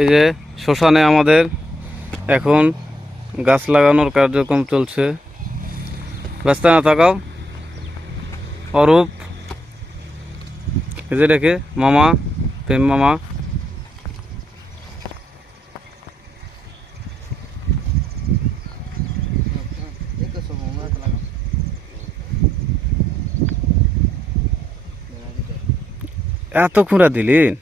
এই যে শ্মশানে আমাদের এখন গাছ লাগানোর কার্যক্রম চলছে। ব্যস্ত না থাকাও অরূপ, এই যে দেখে মামা, প্রেম মামা। এত খুঁড়া দিলেন?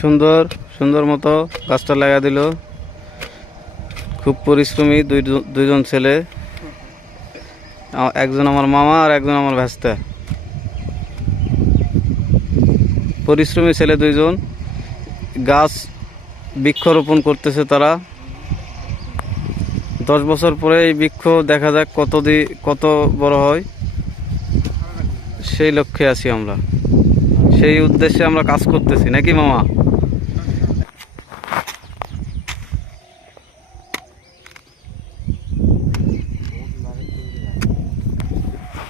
সুন্দর সুন্দর মতো গাছটা লাগা দিল। খুব পরিশ্রমী দুইজন ছেলে, একজন আমার মামা আর একজন আমার ভাস্তা। পরিশ্রমী ছেলে দুইজন, গাছ বৃক্ষরোপণ করতেছে তারা। 10 বছর পরে এই বৃক্ষ দেখা যাক কত বড় হয়, সেই লক্ষ্যে আছি আমরা, সেই উদ্দেশ্যে আমরা কাজ করতেছি, নাকি মামা?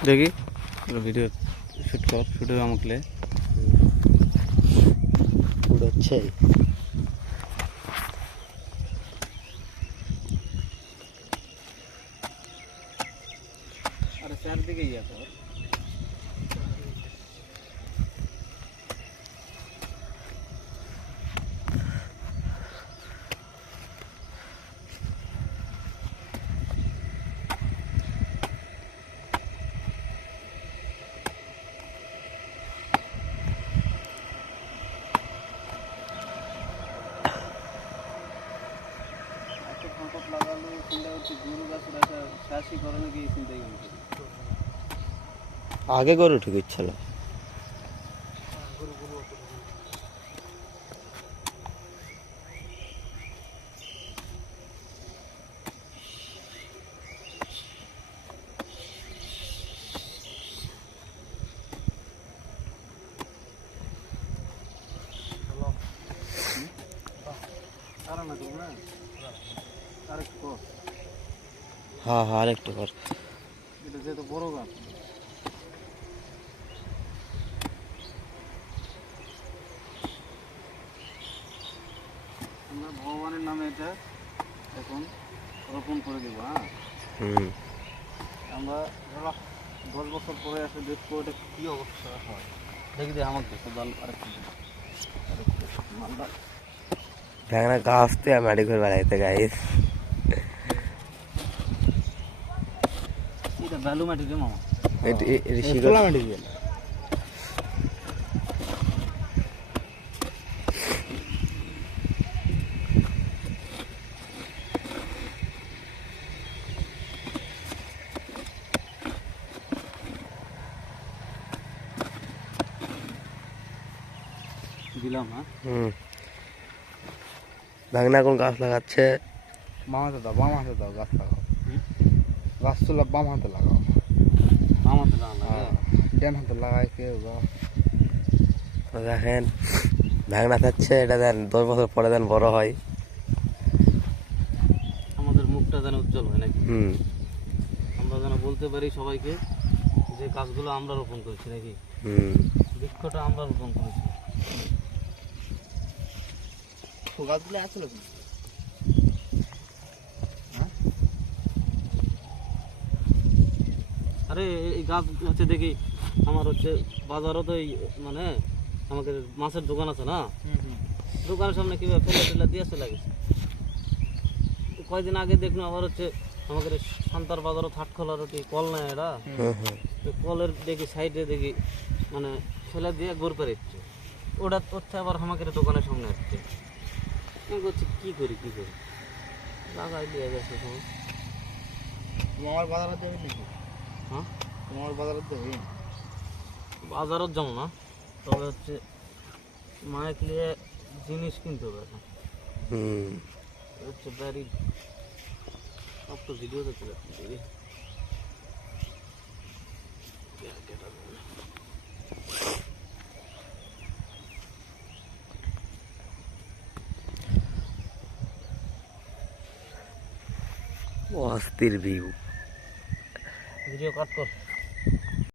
দেখি ভিডিও শুট আমাকে উড়াচ্ছে। আরে চারদিকে ইয়া তো আগে গরু ঠিক ইচ্ছিল। হ্যাঁ হ্যাঁ আরেকটু কর, এটা যেহেতু বড় গাছ। আমরা ভগবানের নামে এটা এখন রোপণ করে দেবো। হ্যাঁ, আমরা 10 বছর পরে এসে দেখবো এটা কি অবস্থা হয়। দেখি আমার দেখো দল আরেকটু মালদা গাছ তো মাটি করে বেড়াইতে গাইস। এটা বালু মাটি রে মামা, এটা মাটি দিয়ে দিলাম। হ্যাঁ, ভাগনা কোন গাছ লাগাচ্ছে? বাম হাতে দাও, বাম হাতে দাও, গাছ লাগাও। গাছ তুলা বাম হাতে লাগাও, বাম হাতে লাগাও, ডান হাতে লাগাই কেউ গাছ। দেখেন ভাগনা থাকছে, এটা দেন 10 বছর পরে দেন বড় হয়, আমাদের মুখটা যেন উজ্জ্বল হয় নাকি। আমরা যেন বলতে পারি সবাইকে যে গাছগুলো আমরা রোপণ করেছি নাকি, বৃক্ষটা আমরা রোপণ করেছি। গাছগুলো আসলে আরে এই গাছ হচ্ছে দেখি আমার হচ্ছে বাজারও তো মানে আমাকে মাছের দোকান আছে না, দোকানের সামনে কিভাবে ফেলে টেলে দিয়ে চলে গেছে। কয়েকদিন আগে দেখলো আবার হচ্ছে আমাদের সান্তার বাজারও থাট খোলার কল নাই এরা তো কলের দেখি সাইডে দেখি মানে ফেলে দিয়ে গোর করে দিচ্ছে ওটা হচ্ছে আবার আমাদের দোকানের সামনে আসছে আমি বলছি কী করি লাগাই দিয়ে গেছে সব তোমার বাজারে দেবে নাকি? হ্যাঁ তোমার বাজারে দেবে? বাজারও যাও না তবে হচ্ছে মাইক নিয়ে জিনিস কিনতে হবে এখন হচ্ছে বাড়ির সব তো ভিডিও দেখতে যাচ্ছি অস্থির ভিউ ভিডিও কাট কর